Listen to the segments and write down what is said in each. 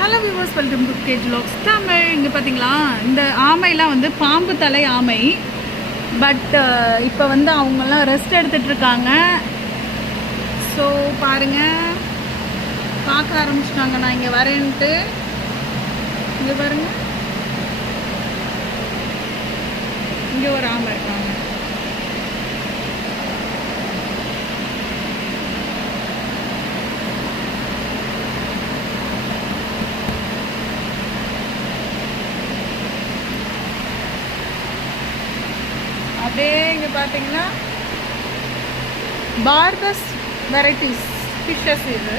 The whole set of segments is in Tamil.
Hello viewers, welcome to Cage vlogs Tamil. இங்கே பார்த்தீங்களா, இந்த ஆமைலாம் வந்து பாம்பு தலை ஆமை. பட் இப்போ வந்து அவங்கெல்லாம் ரெஸ்ட் எடுத்துகிட்டு இருக்காங்க. ஸோ பாருங்கள், பார்க்க ஆரம்பிச்சிட்டாங்க நான் இங்கே வரேன்ட்டு. இங்கே பாருங்கள், இங்கே ஒரு ஆமை இருக்காங்க. அப்படியே இங்கே பார்த்தீங்கன்னா பார்பஸ் வெரைட்டிஸ் ஃபிஷ்ஷஸ். இது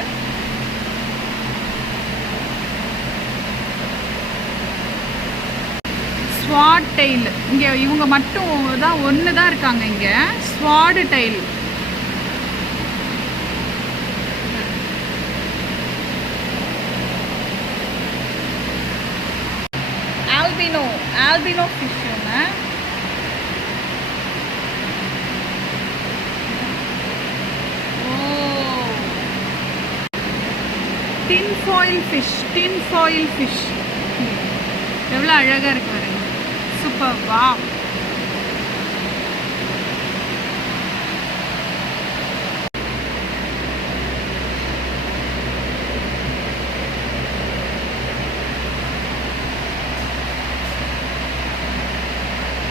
ஸ்வாட் டெயில். இங்கே இவங்க மட்டும் தான் ஒன்று தான் இருக்காங்க இங்கே, sword tail. Albino fish. Tin foil fish எவ்வளோ அழகாக இருக்கு பாருங்க. சூப்பர். வா.